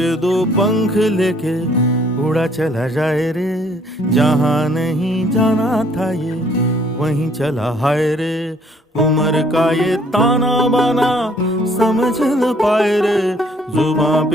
के दो पंख लेके उड़ा चला जाए रे, जहाँ नहीं जाना था ये वहीं चला हाय रे। उम्र का ये ताना बाना समझ न पाए रे, जुबां पे